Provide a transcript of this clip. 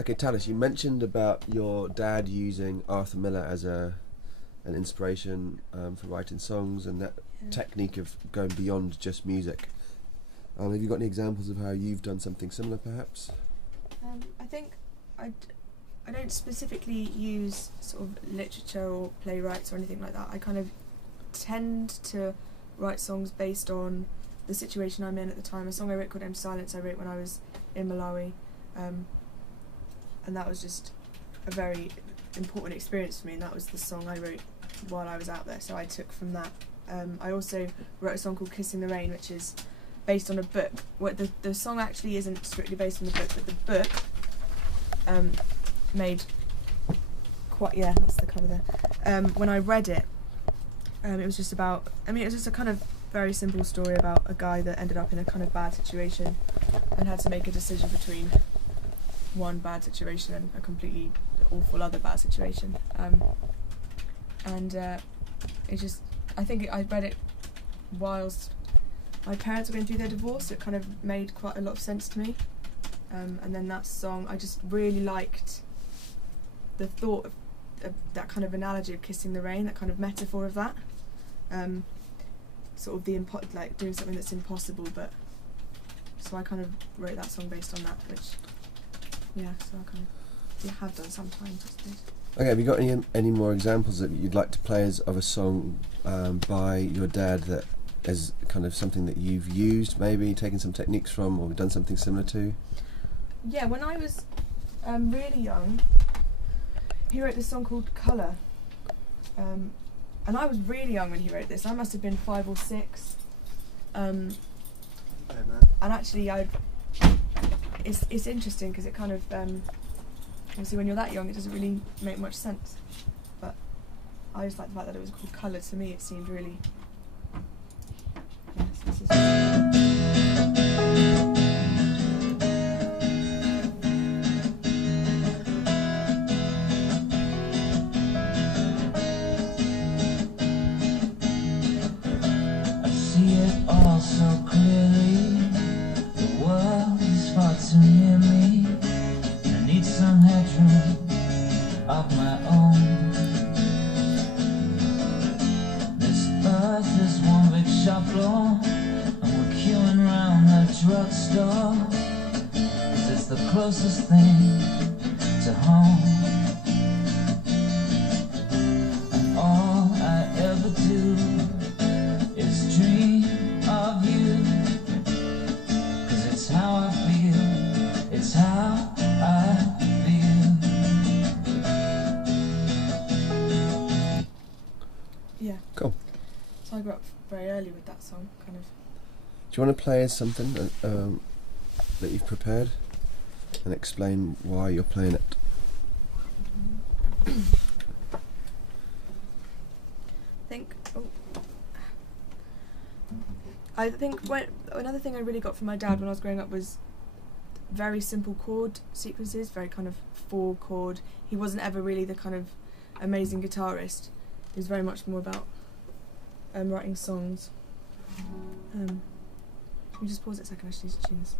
Okay, Tallis, you mentioned about your dad using Arthur Miller as an inspiration for writing songs, and that technique of going beyond just music. Have you got any examples of how you've done something similar, perhaps? I think I don't specifically use sort of literature or playwrights or anything like that. I kind of tend to write songs based on the situation I'm in at the time. A song I wrote called Empty Silence I wrote when I was in Malawi, and that was just a very important experience for me, and that was the song I wrote while I was out there, so I took from that. I also wrote a song called Kissing the Rain, which is based on a book. The song actually isn't strictly based on the book, but the book made quite, yeah, that's the cover there. When I read it, it was just about, it was just a kind of very simple story about a guy that ended up in a kind of bad situation and had to make a decision between one bad situation and a completely awful other bad situation. It just, I think I read it whilst my parents were going through their divorce, so it kind of made quite a lot of sense to me. And then that song, I just really liked the thought of that kind of analogy of kissing the rain, that kind of metaphor of that. Sort of the like doing something that's impossible, but so I kind of wrote that song based on that, which, yeah, so I kind of have done sometimes, I suppose. Okay, have you got any more examples that you'd like to play of a song by your dad that is kind of something that you've used, maybe taken some techniques from or done something similar to? Yeah, when I was really young, he wrote this song called Colour. And I was really young when he wrote this. I must have been 5 or 6. And actually, it's interesting because it kind of, obviously when you're that young it doesn't really make much sense. But I just like the fact that it was called Colour. To me it seemed really, yes, this is... So clearly, the world is far too near me. I need some headroom of my own. This earth is one big shop floor, and we're queuing round the drugstore, 'cause it's the closest thing to home. And all I ever do is dream of you, 'cause it's how I feel, it's how I feel. Yeah. Cool. So I grew up very early with that song, kind of. Do you want to play us something that you've prepared and explain why you're playing it? I think another thing I really got from my dad when I was growing up was very simple chord sequences, very kind of 4-chord. He wasn't ever really the kind of amazing guitarist. He was very much more about writing songs. Can we just pause it a second? I just need to tune this.